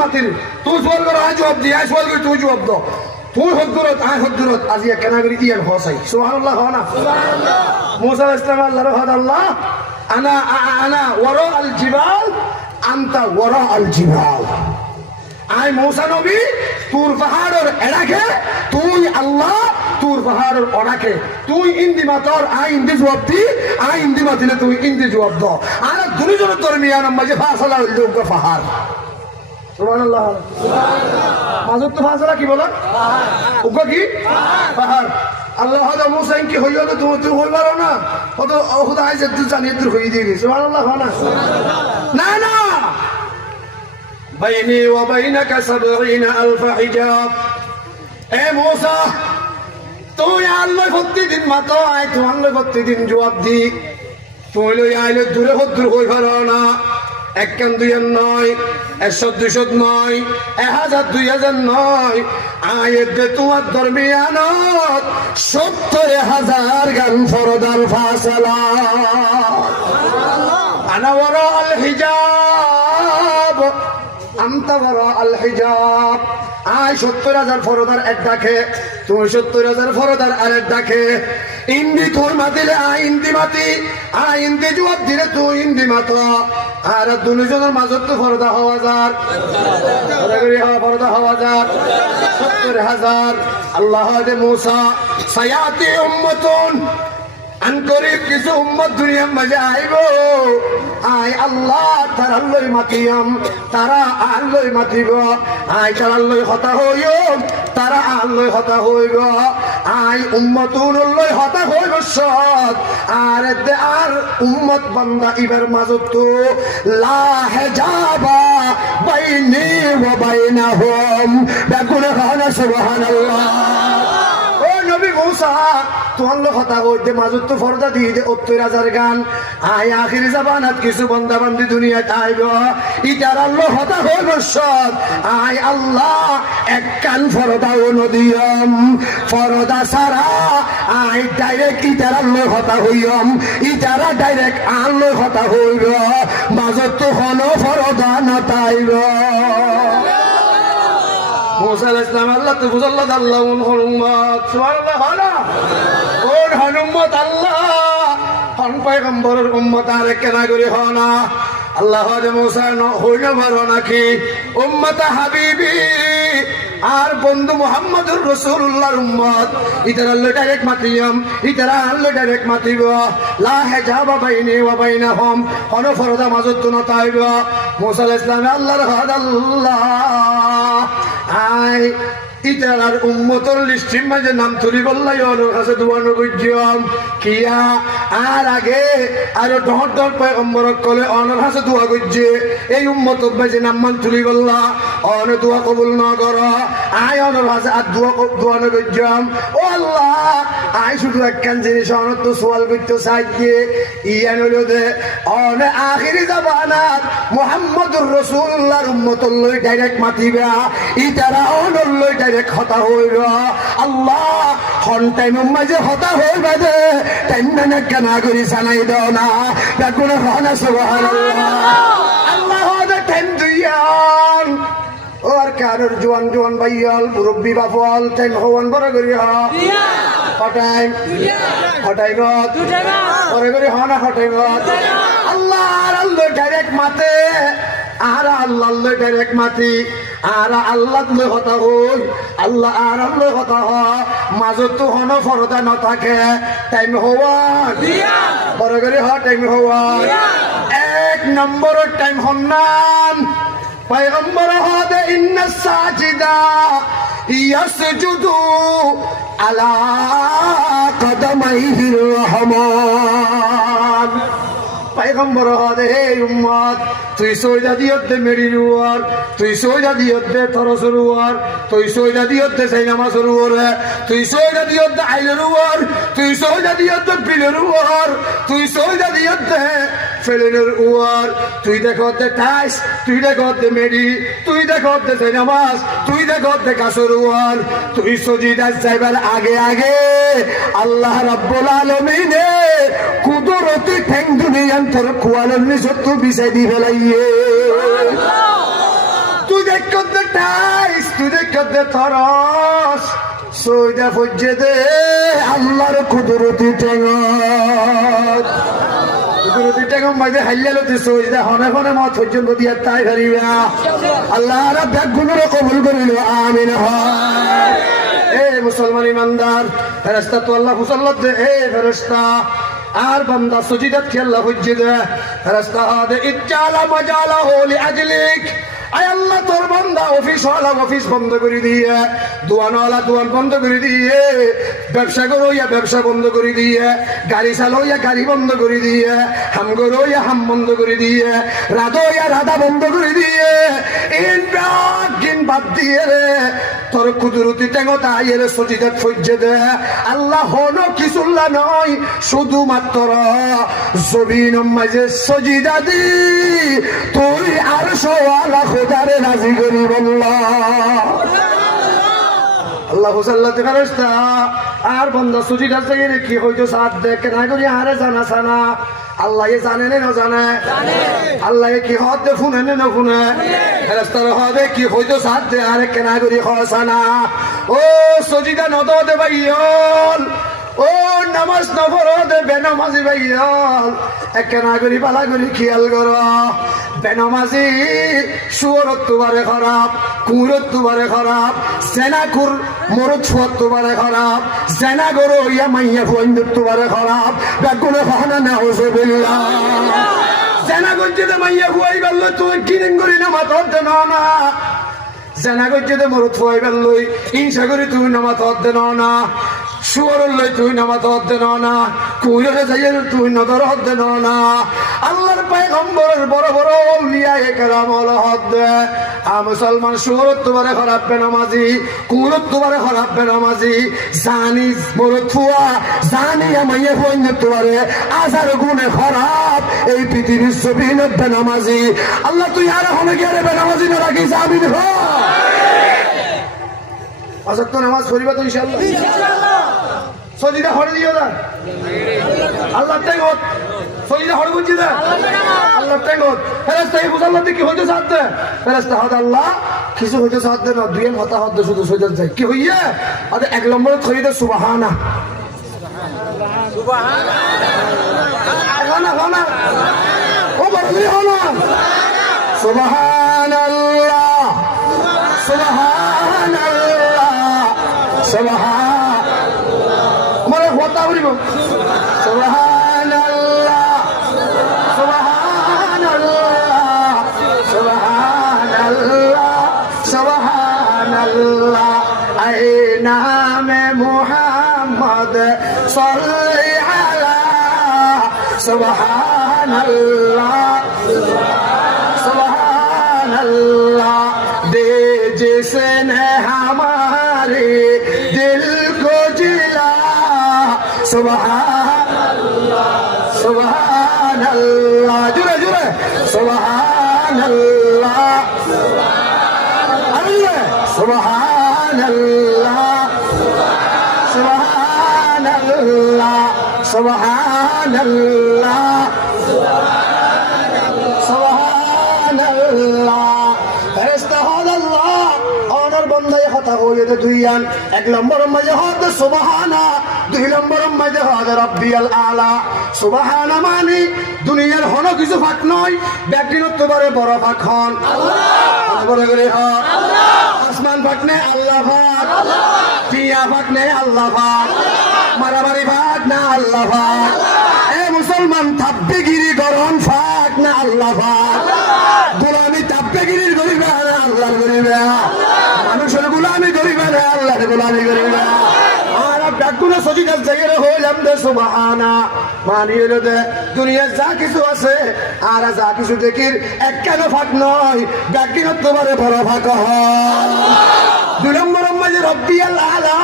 মাতির তুই সওয়াল কর আজ জবাব দি আজ সওয়াল করি তুই জবাব দাও তুই হদ্দুরত আয় হদ্দুরত আজি কেনা করি ইয়ার হসাই সুবহানাল্লাহ হনা সুবহানাল্লাহ মুসা আলাইহিস সালাম আল্লাহর হদ আল্লাহ আনা ওয়ারা আল জিবাল আনতা ওয়ারা আল জিবাল আই মুসা নবী তুর পাহাড়ের এড়াকে তুই আল্লাহ তুর পাহাড়ের ওড়াকে তুই ইন্দি মাতর আই ইন্দি জবাব দি আই ইন্দি মাতিলে তুই ইন্দি জবাব দাও আর দুজনের দরমিয়ান মাঝে ফাসালা হইল পাহাড় সুবহানাল্লাহ সুবহানাল্লাহ মাজুদ তো ফাসালা কি বলা উগো কি পাহাড় আল্লাহ হাদা মুসা কি হইল তো তুমি হইবারো না কত খুদা আইছে তুই জানিয়ে তুই হই দিবি সুবহানাল্লাহ না না না বাইনি ওয়া বাইনাকা ৭০,০০০ হিজাব এ মুসা তুই আল্লাহ প্রতিদিন মাতো আয় তুই আল্লাহ প্রতিদিন জবাব দি তুই লই আইলে দূরে দূর হই পারো না এক কান দুই নয় ১০০ নয় ১০০০ ২০০০ নয় আয়ের দে তোমার দরমিয়ানত ৭০,০০০ গান ফরদার ফাসালা আনা ওয়ারা আল হিজাব আনতা ওয়ারা আল হিজাব আয় ৭০,০০০ ফরদার এক ডাকে তুমি ৭০,০০০ ফরদার আরেক ডাকে ইন্দি তোর মাতিলে আয় ইন্দি মাতি আয় ইন্দি জবাব দিলে তুই ইন্দি মাত আর দুজনের মাজত তো ফরদা হওয়া যার ফরদা হওয়া যার ৭০,০০০ আল্লাহ দে মুসা সায়াতি উম্মতুন আনকরিব কিছু উম্মত দুনিয়ার মাঝে আইব আয় আল্লাহ তারা লই মাতিয়াম তারা আল্লই মাতিব আয় তারা লই হতা হইম তারা আল্লই হতা হইব আয় উম্মতুন লই হতা হইব সৎ আর দে আর উম্মত বান্দা ইবার মাজত তো লা হিজাবা বাইনি ওয়া বাইনাহুম বেকুন খানা সুবহানাল্লাহ ও নবী মুসা তোমার লোক হতা হইতে মাজুত তো ফরদা দিয়ে দে ৭০,০০০ গান আয় আখিরি জাবানাত কিছু বন্দা বান্দি দুনিয়াতে আইব ইটার আল্লাহ হতা হইব সব আয় আল্লাহ এক কান ফরদাও নদিয়ম ফরদা সারা আয় ডাইরেক্ট ইটার আল্লাহ হতা হইয়ম ইটারা ডাইরেক্ট আল্লাহ হতা হইব মাজত তো হন ফরদা নতাইব মুসা আলাইহিস সালাম আল্লাহ তো বুঝাল্লাহ আল্লাহ উম্মত সুবহানাল্লাহ হলা ওর উম্মত আল্লাহ হন পয়গম্বরের উম্মত আর কেনা করে হনা আল্লাহ দে মুসা হইল ভালো নাকি উম্মত হাবিবি আর বন্ধু মুহাম্মদুর রাসূলুল্লাহর উম্মত ইতারা আল্লাহ ডাইরেক্ট মাতিয়াম ইতারা আল্লাহ ডাইরেক্ট মাতিব লা হিজাবা বাইনি ওয়া বাইনাহুম হন ফরদা মাজত না তাইব মুসা আলাইহিস সালাম আল্লাহর হাদ আল্লাহ আয় ইতারার উম্মতর লিস্টির মাঝে নাম তুলি বললাই ওর কাছে দুয়ানো বুঝিয়াম কিয়া আর আগে আর ডর পয়গম্বর কলে অনর কাছে দোয়া করছে এই উম্মতর মাঝে নাম মান তুলি বললা অন দোয়া কবুল না কর আয় অনর কাছে আর দোয়ানো বুঝিয়াম ও আল্লাহ আয় শুধু একখান জিনিস অনর তো সোয়াল করতে চাইছে ইয়ান হলো দে অন আখিরি জাবানাত মুহাম্মদুর রাসূলুল্লাহর উম্মতর লই ডাইরেক্ট মাতিবা ইতারা অনর লই ডাইরেক্ট হতা হইব আল্লাহ হন টাইম মাঝে হতা হইবা দে টাইম মানে কেনা করি জানাই দাও না বেকুন হনা সুবহানাল্লাহ আল্লাহ দে টাইম দুইয়ান ওর কারোর জোয়ান জোয়ান ভাইয়াল মুরব্বী বাপল টাইম হওয়ান বড় করি হটাইম হটাইমত বড় করি হনা হটাইমত আল্লাহ আর আল্লাহ ডাইরেক্ট মাতে আর আল্লাহ ডাইরেক্ট মাতি আর আল্লাহ লই কথা হই আল্লাহ আর আল্লাহ কথা হ মাজত তো হন ফরদা না থাকে টাইম হওয়া বড় করে হ টাইম হওয়া এক নম্বরের টাইম হন্নান পয়গম্বর হদে ইন্নাস সাজিদা ইয়াসজুদু আলা কদমাইহির রহমান পয়গম্বর হদে হে উম্মত তুই সইদা দিয়তে মেরি রুয়ার তুই সইদা দিয়তে তরস রুয়ার তুই সইদা দিয়তে সেই নামাজ রুয়ার তুই সইদা দিয়তে আইল রুয়ার তুই সইদা দিয়তে পিল রুয়ার তুই সইদা দিয়তে ফেলের উয়ার তুই দেখতে টাইস তুই দেখতে মেরি তুই দেখতে সেই নামাজ তুই দেখতে কাসর উয়ার তুই সজিদা যাইবার আগে আগে আল্লাহ রাব্বুল আলামিনে কুদরতি ঠেং দুনিয়ান তোর কুয়ালের নিচে তুই বিছাই দি ফেলাইয়ে তুই দেখ তুই দেখতে তরস সইদা ফজ্জে দে আল্লাহর কুদরতি টেঙ্গত কুদরতি টেঙ্গম মাঝে হাইলালতে সইদা হনে হনে মত পর্যন্ত দিয়া তাই হারিবা আল্লাহ রাব্বুল গুণর কবুল করিল আমিন হয় এ মুসলমান ইমানদার ফেরেশতা তো আল্লাহ মুসাল্লাত দে এ ফেরেশতা আর বান্দা সুজুদাত কে আল্লাহ ফজ্জে দে ফেরেশতা দে ইজ্জালা মাজালা লি আজলিক আয় আল্লাহ তোর বান্দা অফিস ওয়ালা অফিস বন্ধ করে দিয়ে দোয়ান ওয়ালা দোয়ান বন্ধ করে দিয়ে ব্যবসা করো ইয়া ব্যবসা বন্ধ করে দিয়ে গাড়ি চালো ইয়া গাড়ি বন্ধ করে দিয়ে হাম করো ইয়া হাম বন্ধ করে দিয়ে রাধো ইয়া রাধা বন্ধ করে দিয়ে ইন বাদ দিয়ে রে তোর কুদরতি টেঙ্গতা আয়ের সজিদাত ফজ্জে দে আল্লাহ হলো কিছুল্লা নয় শুধুমাত্র জবিন মাঝে সজিদা দি তুই আর সোয়ালা খোদারে রাজি করি বল্লাহ আল্লাহ হুসাল্লাতে ফেরেশতা আর বান্দা সুজিদা চাইলে কি হইতো সাথ দেখ না করি আরে জানা সানা আল্লাহ জানে না জানে আল্লাহ কি হতে শুনে না শুনে ফেরেশতার হবে কি হইতো সাথ দে আরে কেনা করি হসানা ও সজিদা নদ দে ভাইয়ল ও নামাজ নফর দে বেনামাজি ভাইয়ল কেনা করি পালা করি খেয়াল কর বেনামাজি সুরত তোমারে খারাপ কুরত তোমারে খারাপ সেনাকুর মরদ সুরত তোমারে খারাপ সেনা গরো ইয়া মাইয়া ফুয়াইন্দ তোমারে খারাপ বেগুনে ফানা না হুজুবিল্লাহ সেনা গঞ্জে মাইয়া ফুয়াই গেল তুই কিরিং করি না মাথা না সেনা গঞ্জে মরদ ফুয়াই গেল ইনসা করি তুই না মাথা না সুয়ারুল লই তুই নামাজ হদ্দে না কুইরে যাইয়ের তুই নজর হদ্দে না আল্লাহর পয়গম্বরের বড় বড় আউলিয়া একরাম হল হদ্দে মুসলমান সুরত তোমারে খারাপ বেনামাজি কুরত তোমারে খারাপ বেনামাজি জানি মরদ ফুয়া জানি আমায় হইন তোমারে আজার গুণে খারাপ এই পৃথিবীর জমিনের বেনামাজি আল্লাহ তুই আর হলে গিয়ে বেনামাজি না রাখিস আমিন হ আজক তো নামাজ পড়িবা তো ইনশাআল্লাহ সজিদা হরে দিও না আল্লাহ তেগত সজিদা হরে বুঝি দে আল্লাহ তেগত ফেরেশতা এই বুঝাল্লাতে কি হইতে সাথে ফেরেশতা হাদ আল্লাহ কিছু হইতে সাথে না দুইয়ের হতা হদ শুধু সজিদা যায় কি হইয়া আর এক নম্বরে থইদে সুবহানা সুবহানা সুবহানা ও বলি হলো সুবহানাল্লাহ সুবহানাল্লাহ সুবহান আমারে হতা বলিব সুবহানাল্লাহ সুবহানাল্লাহ সুবহানাল্লাহ সুবহানাল্লাহ আয় নামে মুহাম্মদ সাল্লি আলা সুবহানাল্লাহ সুবহানাল্লাহ दे जिसने हमारे दिल को जिला सुबहानल्लाह सुबहानल्लाह जुरे जुरे सुबहानल्लाह सुबहानल्लाह सुबहानल्लाह सुबहानल्लाह सुबहानल्लाह ফেরেশতা হল আল্লাহ ওনার বান্দায় কথা কইতে দুইয়ান এক নম্বর মাঝে হতে সুবহানা দুই নম্বর মাঝে হতে রাব্বিয়াল আলা সুবহানা মানে দুনিয়ার হন কিছু ফাঁক নয় ব্যক্তিগত বারে বড় ফাঁক হন আল্লাহ বড় করে হন আল্লাহ আসমান ফাঁক নে আল্লাহ ফাঁক আল্লাহ টিয়া ফাঁক নে আল্লাহ ফাঁক মারামারি ফাঁক না আল্লাহ ফাঁক এ মুসলমান তাব্বিগিরি গরম ফাঁক না আল্লাহ ফাঁক গোলামি তাব্বিগিরির গরিবা না আল্লাহর গরিবা মানুষের গোলামি গরিবা না আল্লাহর গোলামি গরিবা আর ডাকুনা সজিদার জায়গায় হইলাম দে সুবহানা মানিয়ে দে দুনিয়ার যা কিছু আছে আর যা কিছু দেখির এক কেন ফাঁক নয় ব্যক্তিগত বারে বড় ফাঁক হয় দুই নম্বর মাঝে রব্বিয়াল আলা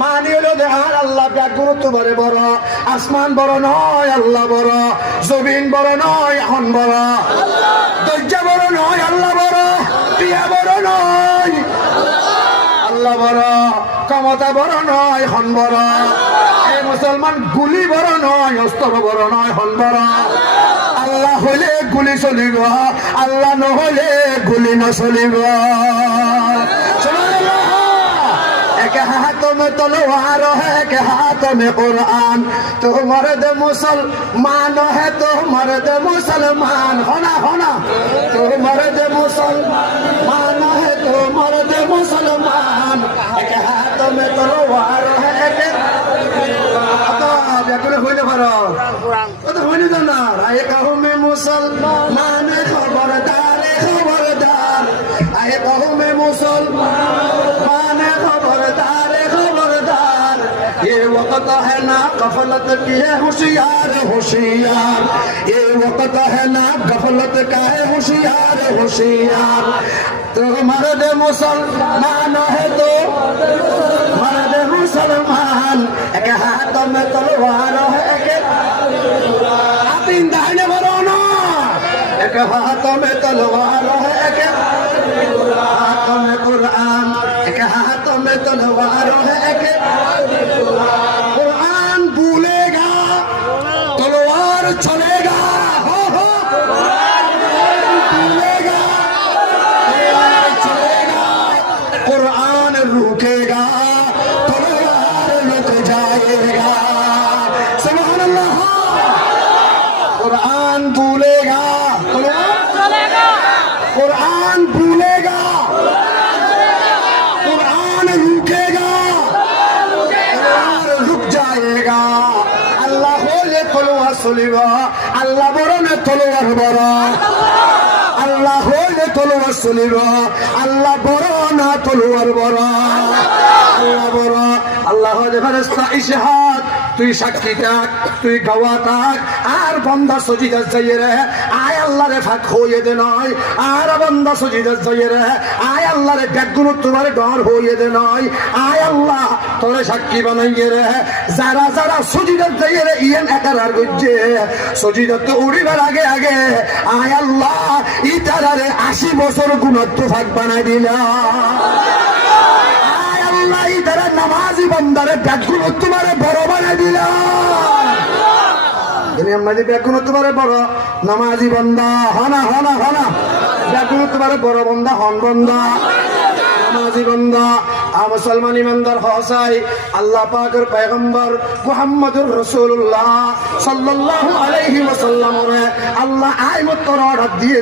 মানিয়ে দে আর আল্লাহ ব্যক্তিগত বারে বড় আসমান বড় নয় আল্লাহ বড় জমিন বড় নয় এখন বড় দরজা বড় নয় আল্লাহ বড় পিয়া বড় নয় আল্লাহ বড় ক্ষমতা বড় নয় হন বড় এই মুসলমান গুলি বড় নয় অস্ত্র বড় নয় হন বড় আল্লাহ হইলে গুলি চলিব আল্লাহ নহলে গুলি নচলিব हाथों में तलवार है कि हाथों में कुरान तो मर्द मुसलमान है तो मर्द मुसलमान होना तो मर्द मुसलमान है तो मर्द मुसलमान एक हाथों में तलवार है कि হইলে পারো কত হইলে তো না আয়ে কওমে মুসলমান খবরদার খবরদার আয়ে কওমে मुसलमान खबरदार खबरदार ये वक्त है ना गफलत की है होशियार होशियार ये वक्त है ना गफलत का है होशियार होशियार तो मर्द मुसलमान है तो मर्द मुसलमान एक हाथ में तलवार है तीन दाहिने भरो ना एक हाथ में तलवार है एक हाथ में कुरान एक हाथ में तलवार है एक कुरान भूलेगा तलवार चलेगा हो भूलेगा तलवार चलेगा कुरान रुकेगा तलवार रुक जाएगा सुभान अल्लाह कुरान भूलेगा कुरान भूलेगा कुरान रुकेगा कुरान रुक जाएगा अल्लाह होले तलवार चलिबा अल्लाह बरने तलवार बरा अल्लाह होले तलवार चलिबा अल्लाह बरना तलवार बरा अल्लाह बरा अल्लाह होले फरिश्ता इशहाद তুই সাক্ষী থাক তুই গাওয়া থাক আর বান্দা সজিদা যাইয়ে রে আয় আল্লাহরে ফাক হইয়ে দে নয় আর বান্দা সজিদা যাইয়ে রে আয় আল্লাহরে বেগুন তোমার ডর হইয়ে দে নয় আয় আল্লাহ তোরে সাক্ষী বানাইয়ে রে যারা যারা সজিদা যাইয়ে রে ইয়েন একারার গজ্জে সজিদা তো উড়িবার আগে আগে আয় আল্লাহ ইতারারে 80 বছর গুনাহ ফাক বানাই দিলা তারা নামাজি বান্দারে বেগুন তোমারে বড় বানাই দিলা আমাদের বেগুন তোমারে বড় নামাজি বান্দা হনা বেগুন তোমারে বড় বান্দা হন বান্দা নামাজি বান্দা মুসলমান ইমানদার হসাই আল্লাহ পাকের পয়গম্বর মুহাম্মদুর রাসূলুল্লাহ সাল্লাল্লাহু আলাইহি ওয়াসাল্লাম আল্লাহ আইমত অর্ডার দিয়ে